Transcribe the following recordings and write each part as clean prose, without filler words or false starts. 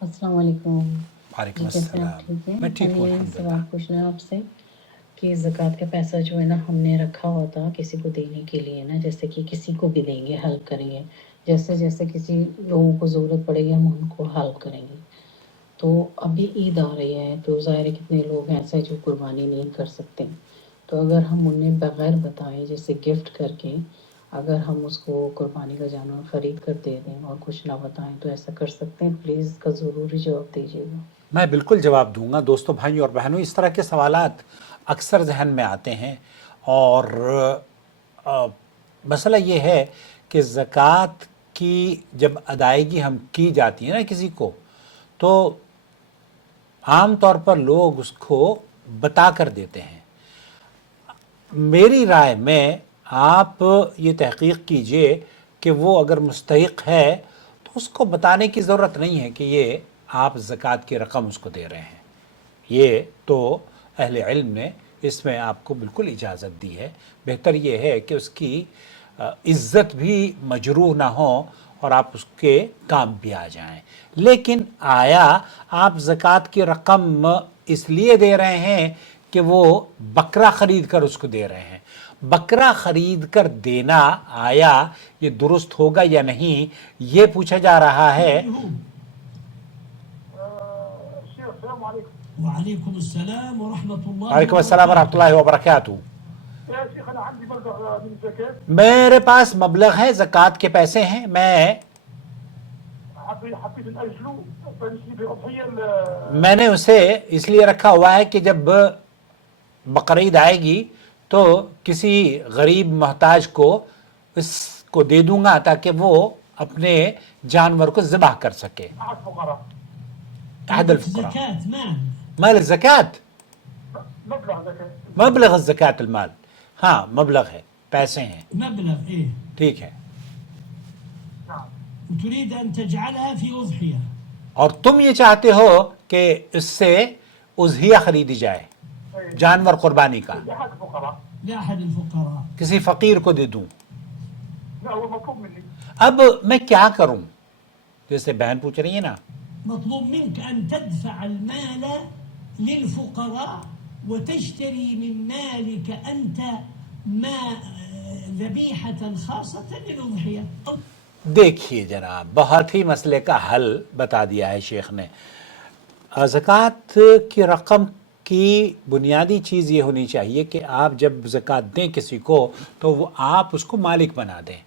अस्सलाम वालेकुम। वालेकुम कैसे हैं आप? अस्सलाम। ठीक है। मैं ठीक हूँ मैंने अल्हम्दुलिल्लाह। सवाल पूछना है आपसे कि ज़कात का पैसा जो है ना हमने रखा हुआ था किसी को देने के लिए ना, जैसे कि किसी को भी देंगे, हेल्प करेंगे, जैसे जैसे किसी लोगों को ज़रूरत पड़ेगी हम उनको हेल्प करेंगे। तो अभी ईद आ रही है तो ज़ाहिर है कितने लोग ऐसे हैं जो कुर्बानी नहीं कर सकते, तो अगर हम उन्हें बग़ैर बताए जैसे गिफ्ट करके अगर हम उसको कुर्बानी का जानवर ख़रीद कर दे दें और कुछ ना बताएं तो ऐसा कर सकते हैं? प्लीज़ इसका ज़रूरी जवाब दीजिएगा। मैं बिल्कुल जवाब दूंगा। दोस्तों, भाइयों और बहनों, इस तरह के सवालात अक्सर जहन में आते हैं और अ, मसला ये है कि ज़कात की जब अदायगी हम की जाती है ना किसी को, तो आम तौर पर लोग उसको बता कर देते हैं। मेरी राय में आप ये तहकीक कीजिए कि वो अगर मुस्तहिक है तो उसको बताने की ज़रूरत नहीं है कि ये आप ज़कात की रकम उसको दे रहे हैं। ये तो अहले इल्म ने इसमें आपको बिल्कुल इजाज़त दी है। बेहतर ये है कि उसकी इज़्ज़त भी मजरूह ना हो और आप उसके काम भी आ जाएं। लेकिन आया आप ज़कात की रकम इसलिए दे रहे हैं कि वो बकरा ख़रीद कर उसको दे रहे हैं? बकरा ख़रीद कर देना आया ये दुरुस्त होगा या नहीं, ये पूछा जा रहा है। वालेकुम अस्सलाम वरहमतुल्लाहि वालेकुम अस्सलाम वरहमतुल्लाहि वबरकातुहू। मेरे पास मबलग है, ज़कात के पैसे हैं। मैंने उसे इसलिए रखा हुआ है कि जब बकरीद आएगी तो किसी गरीब मोहताज को इसको दे दूंगा ताकि वो अपने जानवर को ज़िबाह कर सके। अहद अल-फुकरा। زكاة مال माल ज़कात, मबलग ज़कात माल। हाँ, मबलग है, पैसे हैं। مبلغ إيه ठीक है। وتريد أن تجعلها في أضحية और तुम ये चाहते हो कि इससे उज़हिया खरीदी जाए, जानवर कुर्बानी का لأحد الفقراء किसी फ़कीर को दे दूं। अब मैं क्या करूं? जैसे बहन पूछ रही है ना, مطلوب منك أن تدفع المال للفقراء وتشتري من مالك أنت ما ذبيحة خاصة للأضحية. देखिए जनाब, बहुत ही मसले का हल बता दिया है शेख ने। ज़कात की रकम की बुनियादी चीज़ ये होनी चाहिए कि आप जब ज़कात दें किसी को तो वो आप उसको मालिक बना दें।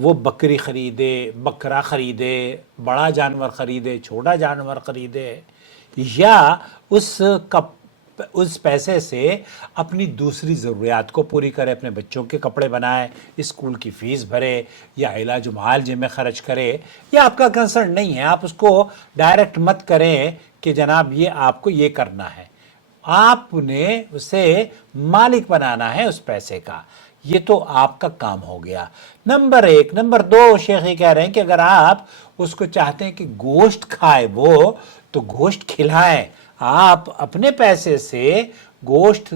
वो बकरी ख़रीदे, बकरा ख़रीदे, बड़ा जानवर ख़रीदे, छोटा जानवर ख़रीदे, या उस पैसे से अपनी दूसरी ज़रूरियात को पूरी करे, अपने बच्चों के कपड़े बनाए, स्कूल की फ़ीस भरे, या इलाज मुआलजे में ख़र्च करे। या आपका कंसर्न नहीं है, आप उसको डायरेक्ट मत करें कि जनाब ये आपको ये करना है। आपने उसे मालिक बनाना है उस पैसे का। ये तो आपका काम हो गया, नंबर एक। नंबर दो, शेख ये कह रहे हैं कि अगर आप उसको चाहते हैं कि गोश्त खाए वो, तो गोश्त खिलाएं। आप अपने पैसे से गोश्त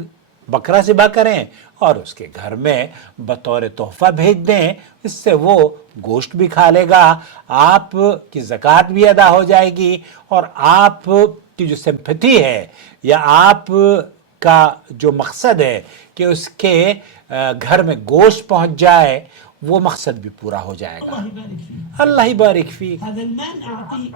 बकरा ज़िबा करें और उसके घर में बतौर तोहफ़ा भेज दें, इससे वो गोश्त भी खा लेगा, आप की ज़कात भी अदा हो जाएगी, और आप की जो सिंपैथी है या आप का जो मकसद है कि उसके घर में गोश्त पहुंच जाए, वो मकसद भी पूरा हो जाएगा। الله يبارك فيك. अल्लाह ही बारिक फी। هذا المال أعطيه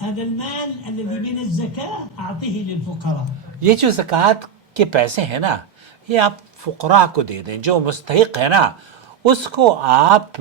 هذا المال الذي من الزكاة أعطيه للفقراء. ये जो ज़कात के पैसे हैं ना, ये आप फ़ुक़रा को दे दें, जो मुस्तहिक है ना उसको आप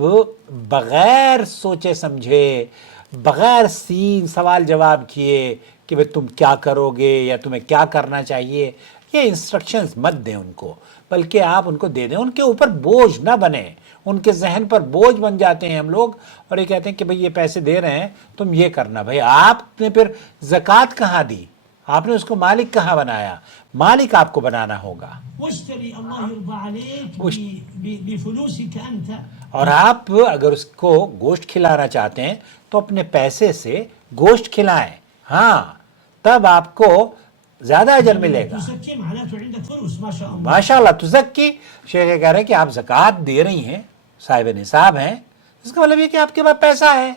बग़ैर सोचे समझे, बग़ैर सीन सवाल जवाब किए कि भाई तुम क्या करोगे या तुम्हें क्या करना चाहिए, ये इंस्ट्रक्शंस मत दें उनको, बल्कि आप उनको दे दें। उनके ऊपर बोझ ना बने, उनके जहन पर बोझ बन जाते हैं हम लोग, और ये कहते हैं कि भाई ये पैसे दे रहे हैं तुम ये करना। भाई आपने फिर ज़कात कहाँ दी? आपने उसको मालिक कहाँ बनाया? मालिक आपको बनाना होगा। واشتري الله يرضى عليك بفلوسك أنت. और आप अगर उसको गोश्त खिलाना चाहते हैं तो अपने पैसे से गोश्त खिलाएं, हाँ, तब आपको ज़्यादा अजर मिलेगा। تزكي معناته عندك فلوس ما माशाअल्लाह तुज़क्की। शेख कह रहे हैं कि आप ज़कात दे रही हैं, साहिब निसाब हैं, اس کا مطلب یہ کہ آپ کے پاس پیسہ ہے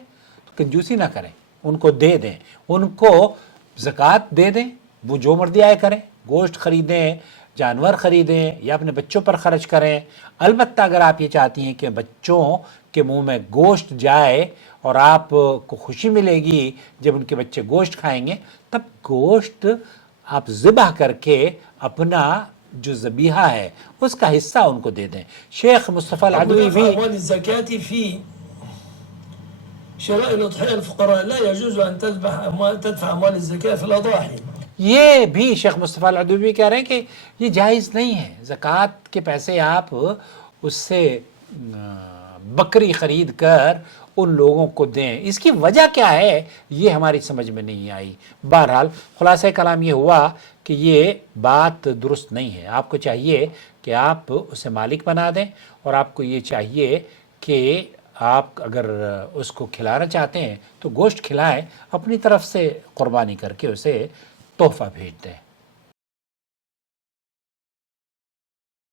تو کنجوسی نہ کریں، ان کو دے دیں، ان کو زکوٰۃ دے دیں، وہ جو مرضی آئے کریں، گوشت خریدیں، جانور خریدیں یا اپنے بچوں پر خرچ کریں۔ البتہ اگر آپ یہ چاہتی ہیں کہ بچوں کے منہ میں گوشت جائے اور آپ کو خوشی ملے گی جب ان کے بچے گوشت کھائیں گے، تب گوشت آپ ذبح کر کے اپنا جو ذبیحہ ہے اس کا حصہ ان کو دے دیں۔ شیخ مصطفیٰ العدوی دفع بھی أموال الزكاة في شراء الأضحية الفقراء، لا يجوز أن تدفع أموال الزكاة في الأضاحي. یہ بھی شیخ مصطفیٰ العدوی بھی کہہ رہے ہیں کہ یہ جائز نہیں ہے، زکوٰۃ کے پیسے آپ اس سے بکری خرید کر ان لوگوں کو دیں۔ اس کی وجہ کیا ہے یہ ہماری سمجھ میں نہیں آئی۔ بہرحال خلاصہ کلام یہ ہوا کہ یہ بات درست نہیں ہے، آپ کو چاہیے کہ آپ اسے مالک بنا دیں، اور آپ کو یہ چاہیے کہ آپ اگر اس کو کھلانا چاہتے ہیں تو گوشت کھلائیں، اپنی طرف سے قربانی کر کے اسے تحفہ بھیج دیں۔